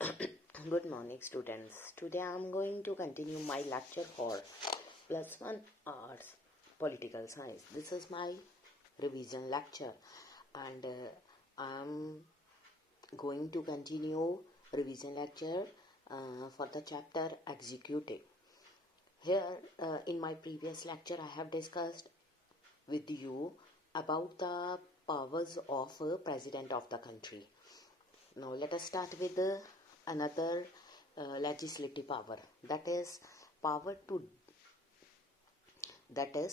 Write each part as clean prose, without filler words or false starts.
Good morning, students. Today I am going to continue my lecture for +1 Arts Political Science. This is my revision lecture, and I am going to continue revision lecture for the chapter Executive. Here, in my previous lecture, I have discussed with you about the powers of President of the country. Now let us start with another legislative power, that is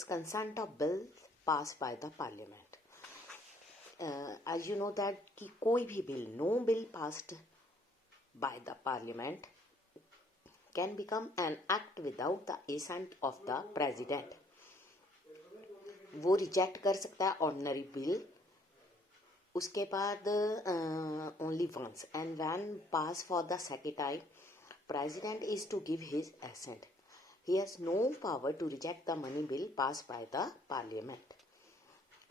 consent of bills passed by the parliament. As you know that कि कोई भी bill, no bill passed by the parliament can become an act without the assent of the president. वो reject कर सकता है ordinary bill, उसके बाद only once, and when pass for the second time, president is to give his assent. He has no power to reject the money bill passed by the parliament.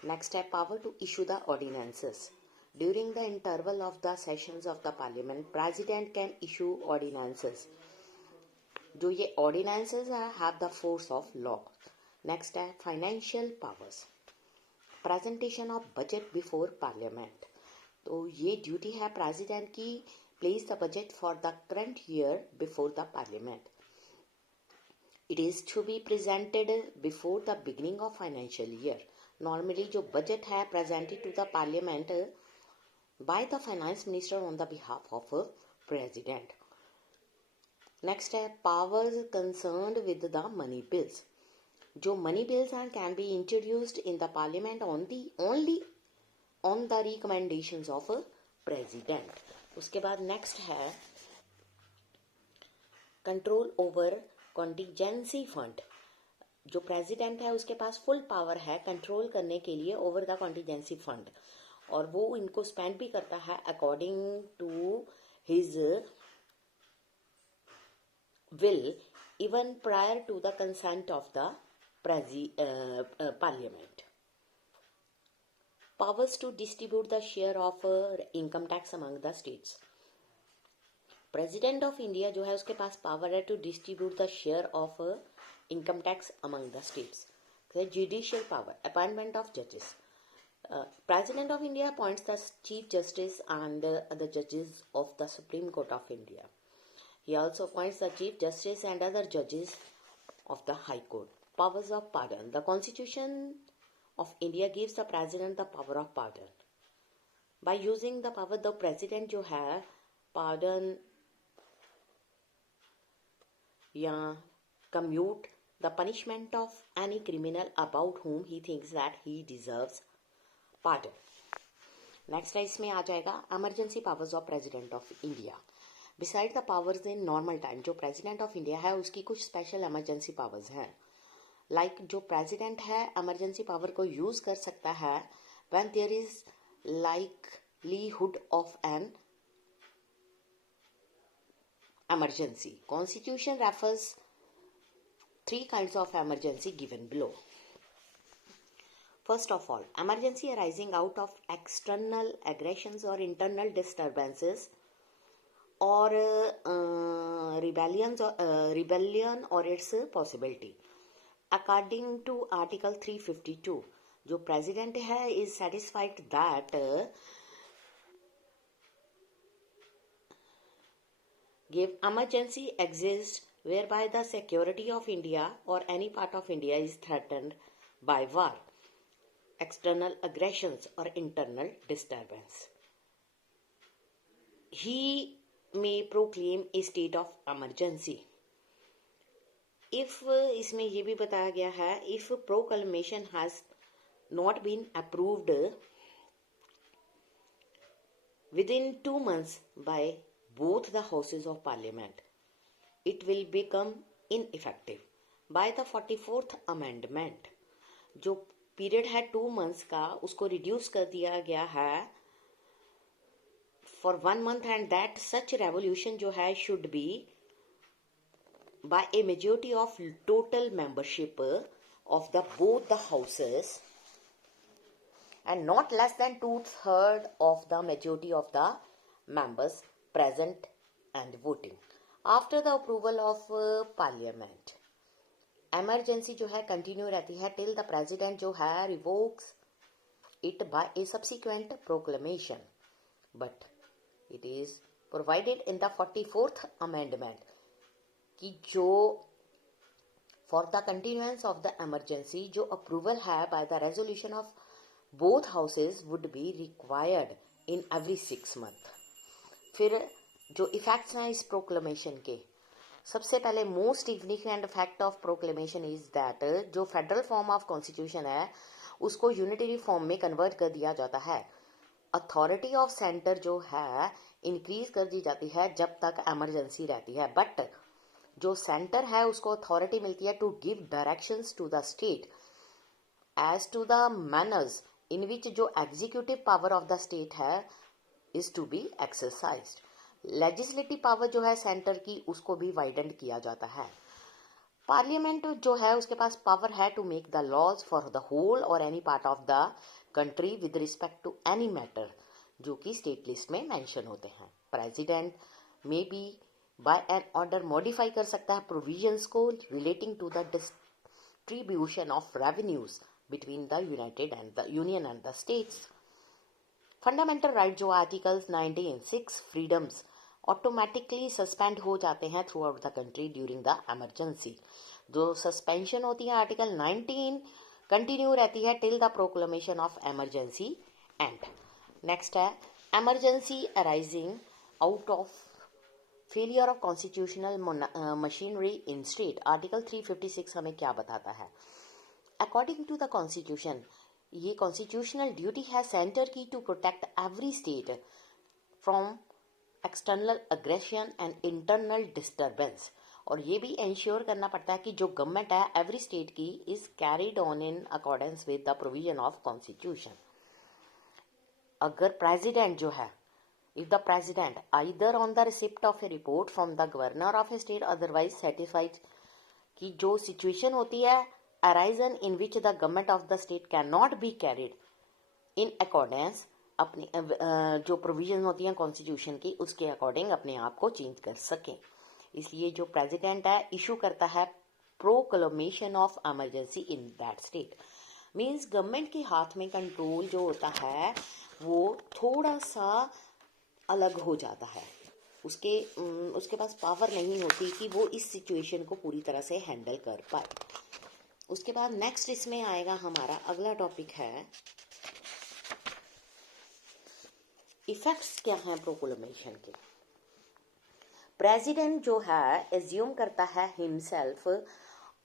Next step, power to issue the ordinances. During the interval of the sessions of the parliament, president can issue ordinances. जो ये ordinances have the force of law. Next step, financial powers. Presentation of budget before parliament. तो ये duty है president की, place the budget for the current year before the parliament. It is to be presented before the beginning of financial year. Normally जो budget है presented to the parliament by the finance minister on the behalf of president. Next है powers concerned with the money bills. जो money bills हैं can be introduced in the parliament only on the recommendations of president. उसके बाद next है control over contingency fund. जो president है उसके पास full power है कंट्रोल करने के लिए ओवर द कॉन्टीजेंसी फंड, और वो इनको स्पेंड भी करता है according to his will even prior to the consent of the parliament. Powers to distribute the share of income tax among the states. President of India जो है उसके पास पावर है to distribute the share of income tax among the states. Judicial power, appointment of judges. President of India appoints the Chief Justice and the judges of the Supreme Court of India. He also appoints the Chief Justice and other judges of the High Court. Powers of pardon. The Constitution of India gives the President the power of pardon. By using the power, the President जो है pardon या commute the punishment of any criminal about whom he thinks that he deserves pardon. Next है इसमें आ जाएगा emergency powers of President of India. Beside the powers in normal time, जो President of India है उसकी कुछ special emergency powers हैं. Like जो president है इमरजेंसी पावर को यूज कर सकता है when there is likelihood of an emergency. Constitution refers 3 kinds of emergency given below. First of all, emergency arising out of external aggressions or internal disturbances or rebellion or its possibility. According to Article 352, जो President है is satisfied that give emergency exists whereby the security of India or any part of India is threatened by war, external aggressions or internal disturbance. He may proclaim a state of emergency. If इसमें ये भी बताया गया है if proclamation has not been approved within 2 months by both the houses of parliament, it will become ineffective. By the 44th amendment, जो period है 2 months का उसको रिड्यूस कर दिया गया है for 1 month, and that such revolution जो है should be by a majority of total membership of the both the houses and not less than 2/3 of the majority of the members present and voting. After the approval of parliament, emergency जो है continue रहती है till the president जो है revokes it by a subsequent proclamation, but it is provided in the 44th amendment कि जो for the continuance of the emergency जो approval है by the resolution of both houses would be required in every 6 month. फिर जो effects हैं इस proclamation के, सबसे पहले most significant fact of proclamation is that जो फेडरल फॉर्म ऑफ कॉन्स्टिट्यूशन है उसको यूनिटरी फॉर्म में कन्वर्ट कर दिया जाता है. अथॉरिटी ऑफ सेंटर जो है इंक्रीज कर दी जाती है जब तक इमरजेंसी रहती है, बट जो सेंटर है उसको अथॉरिटी मिलती है to give directions to the state as to the manners in which जो executive power of the state है is to be exercised. Legislative power जो है सेंटर की उसको भी वाइडेंड किया जाता है. पार्लियामेंट जो है उसके पास पावर है to make the laws for the whole और any part of the country with respect to any matter जो कि स्टेट लिस्ट में मेंशन होते हैं. President may be by an order modify कर सकता है प्रोविजंस को relating to the distribution of revenues between the union and the states. Fundamental right जो आर्टिकल्स 19(6) फ्रीडम्स ऑटोमेटिकली सस्पेंड हो जाते हैं through out the country during the emergency. जो suspension होती है आर्टिकल 19 कंटिन्यू रहती है till the proclamation of emergency end. Next है emergency arising out of failure of constitutional machinery in state. Article 356 हमें क्या बताता है? अकॉर्डिंग टू द कॉन्स्टिट्यूशन ये कॉन्स्टिट्यूशनल ड्यूटी है सेंटर की to protect every state from external aggression and internal disturbance. और ये भी इंश्योर करना पड़ता है कि जो गवर्नमेंट है एवरी स्टेट की is carried on in accordance with the provision of constitution. अगर प्रेसिडेंट जो है if the president either on the receipt of a report from the governor of a state otherwise satisfied कि जो situation होती है arisen in which the government of the state cannot be carried in accordance अपनी जो provision होती हैं constitution की उसके according अपने आप को change कर सकें. इसलिए जो president है issue करता है proclamation of emergency in that state. Means government के हाथ में कंट्रोल जो होता है वो थोड़ा सा अलग हो जाता है. उसके पास पावर नहीं होती कि वो इस सिचुएशन को पूरी तरह से हैंडल कर पाए. उसके बाद नेक्स्ट इसमें आएगा हमारा अगला टॉपिक है इफेक्ट्स क्या हैं प्रोक्लेमेशन के. प्रेसिडेंट जो है एज्यूम करता है हिमसेल्फ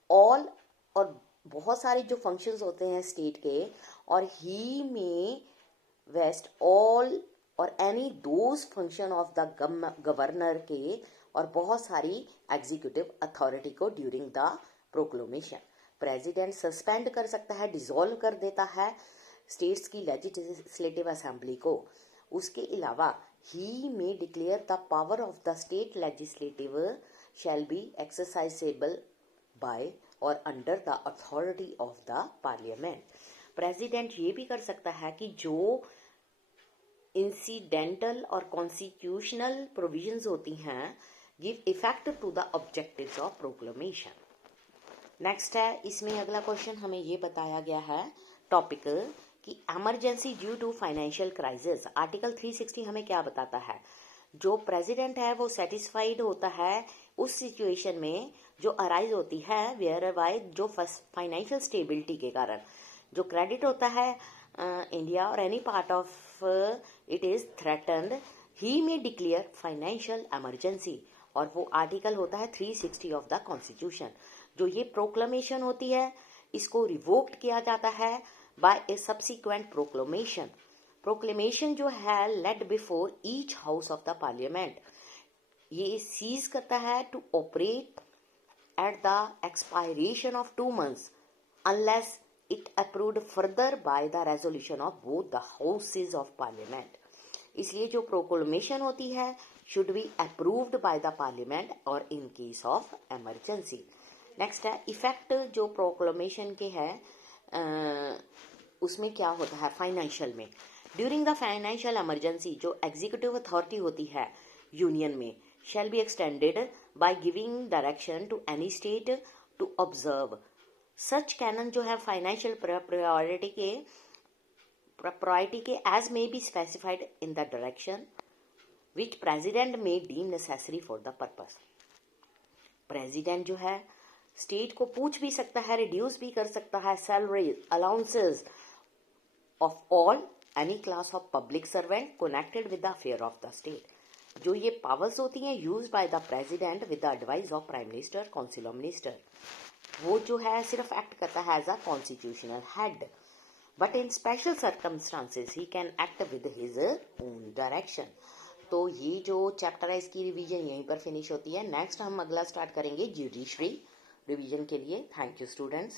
ऑल और बहुत सारे जो फंक्शंस होते हैं स्टेट के और ही में वेस्ट ऑल और any those function of the governor के और बहुत सारी एग्जीक्यूटिव अथॉरिटी को during the proclamation. President suspend कर सकता है, डिसॉल्व कर देता है स्टेट्स की लेजिस्लेटिव असेंबली को. उसके अलावा he may declare the power of the state legislative shall be exercisable by और under the authority of the parliament. President ये भी कर सकता है कि जो इंसिडेंटल और कॉन्स्टिट्यूशनल प्रोविजंस होती हैं give effect to the objectives of proclamation. Next है इसमें अगला क्वेश्चन हमें ये बताया गया है टॉपिक कि emergency due to financial crisis. Article 360 हमें क्या बताता है? जो प्रेसिडेंट है वो सेटिस्फाइड होता है उस सिचुएशन में जो अराइज होती है वेयर बाय जो फाइनेंशियल स्टेबिलिटी के कारण जो क्रेडिट होता है इंडिया और any part of it is threatened he may declare financial emergency. और वो आर्टिकल होता है 360 ऑफ द कॉन्स्टिट्यूशन. जो ये प्रोक्लेमेशन होती है इसको रिवोक्ड किया जाता है by a subsequent proclamation. Proclamation जो है laid before each house of the parliament. ये सीज करता है to operate at the expiration of 2 months unless it approved further by the resolution of both the houses of parliament. इसलिए जो proclamation होती है should be approved by the parliament or in case of emergency. Next है effect जो proclamation के है उसमें क्या होता है फाइनेंशियल में. ड्यूरिंग द फाइनेंशियल इमरजेंसी जो एग्जीक्यूटिव अथॉरिटी होती है यूनियन में shall be extended by giving direction to any state to observe such canon जो है financial priority के as may be specified in the direction which president may deem necessary for the purpose. president जो है state को पूछ भी सकता है, रिड्यूस भी कर सकता है salary allowances of all any class of public servant connected with the affair of the state. जो ये पावर्स होती हैं use by the president with the advice of prime minister council of minister, वो जो है सिर्फ एक्ट करता है as a constitutional head, but in special circumstances ही can act with his own direction. तो ये जो चैप्टर है इसकी रिवीजन यहीं पर फिनिश होती है. नेक्स्ट हम अगला स्टार्ट करेंगे जुडिशरी रिवीजन के लिए. Thank you students.